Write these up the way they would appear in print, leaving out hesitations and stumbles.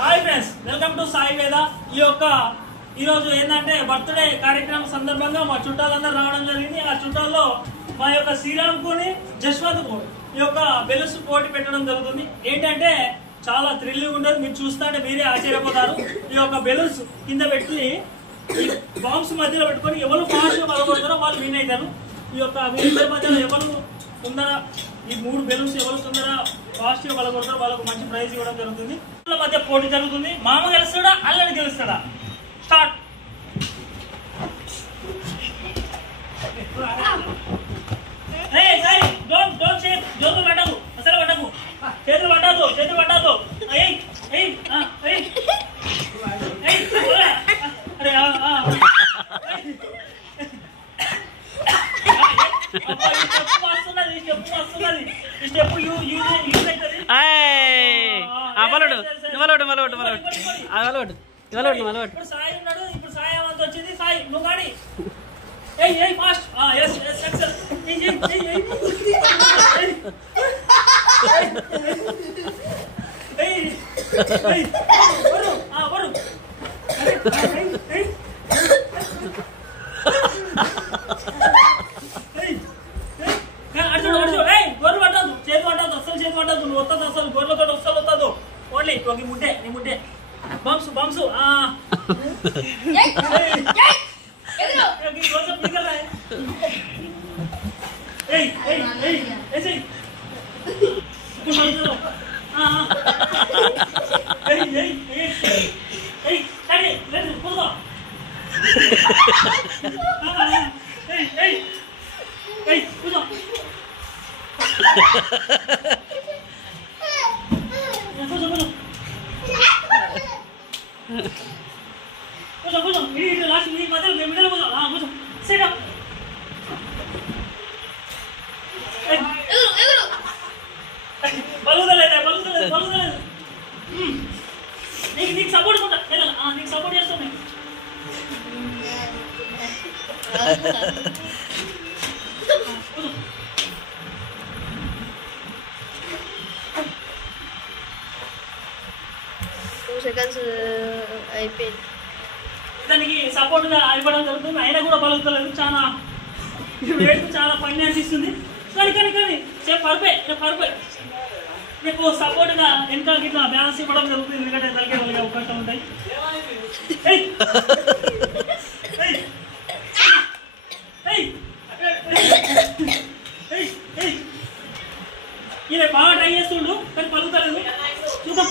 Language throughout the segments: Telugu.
Hi friends, welcome to Sai వేద. ఈ రోజు ఏంటంటే బర్త్డే కార్యక్రమం సందర్భంగా మా చుట్టాలందరూ రావడం జరిగింది. ఆ చుట్టాల్లో మా యొక్క శ్రీరామ్కుని జశ్వంత్కు ఈ యొక్క బెలూన్స్ పోటీ పెట్టడం జరుగుతుంది. ఏంటంటే చాలా థ్రిల్లింగ్ ఉంటుంది. మీరు చూస్తుంటే మీరే ఆశ్చర్యపోతారు. ఈ యొక్క బెలూన్స్ కింద పెట్టి ఈ బాంబ్స్ మధ్యలో పెట్టుకొని ఎవరు ఫాస్ట్ గా పగలగొడతారో వాళ్ళు విన్ అవుతారు. ఈ యొక్క వీళ్ళిద్దరి మధ్యలో ఎవరు తొందర ఈ 3 బెలూన్స్ ఎవరు తొందర ఫాస్ట్ గా పగలగొడతారో వాళ్ళకు మంచి ప్రైజ్ ఇవ్వడం జరుగుతుంది. వాళ్ళ మధ్య పోటీ జరుగుతుంది. మామ గెలుస్తాడా అల్లుడు గెలుస్తాడా? స్టార్ట్. చేతులు పట్టదు, అసలు పట్టకు, చేతులు పట్టదు, చేతులు పట్టదు. అరే ఇప్పుడు సాయి ఉన్నాడు. ఇప్పుడు సాయి అవంత వచ్చింది. సాయి నువ్వు గాడి ఫాస్ట్. సక్సెస్. గొర్రెలు పట్టదు, చేతి పట్టదు, అసలు చేతి పట్టదు. నువ్వు వస్తుంది అసలు గొర్రెలతో అసలు వస్తుంది. ఓన్లీ ఒక ముడ్డే, నీ ముడ్డే. బంప్స్ బంప్స్ నీకు సపోర్ట్ ఉంటా, నీకు సపోర్ట్ చేస్తాను. దానికి సపోర్ట్ గా ఇవ్వడం జరుగుతుంది. అయినా కూడా పలుకుతలేదు. చాలా చాలా పని అనిపిస్తుంది. కానీ కానీ కానీ పరుపే మీకు సపోర్ట్ గా ఎంత ఇట్లా బ్యాలెన్స్ ఇవ్వడం జరుగుతుంది. ఎందుకంటే తలకే వాళ్ళకి అవకాశం ఉంటాయి. ఈయన బాగా ట్రై చేస్తుండు కానీ పలుకుతలేదు. చూద్దాం.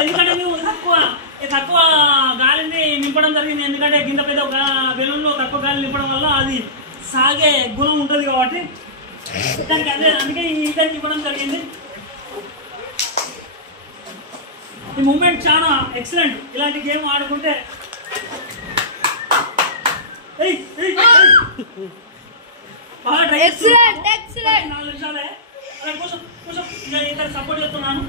ఎందుకంటే నువ్వు తక్కువ గాలిని నింపడం జరిగింది. ఎందుకంటే కింద పెద్ద బెలూన్లో తక్కువ గాలి నింపడం వల్ల అది సాగే గుణం ఉంటుంది కాబట్టి దానికి అందుకే ఇద్దరికి ఇవ్వడం జరిగింది. ఈ మూమెంట్ చాలా ఎక్సలెంట్. ఇలాంటి గేమ్ ఆడుకుంటే బాగా ట్రై చేస్తున్నాను. 4 నిమిషాలే. కొంచెం కొంచెం ఇద్దరు సపోర్ట్ చేస్తున్నాను.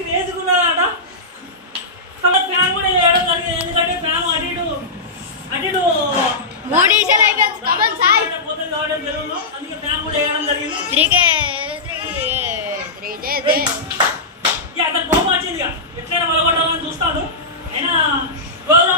క్రేజ్ ఉన్నాడట. ఫ్యాన్ కూడా వేయడం జరిగింది. ఎందుకంటే ఫ్యాన్ అటు పోతుంది కాబట్టి బెలూన్లో, అందుకే ఫ్యాన్ కూడా వేయడం జరిగింది. అతను కోపం వచ్చింది. ఎట్లయినా మొదలుపడాలని చూస్తాడు. అయినా రోజు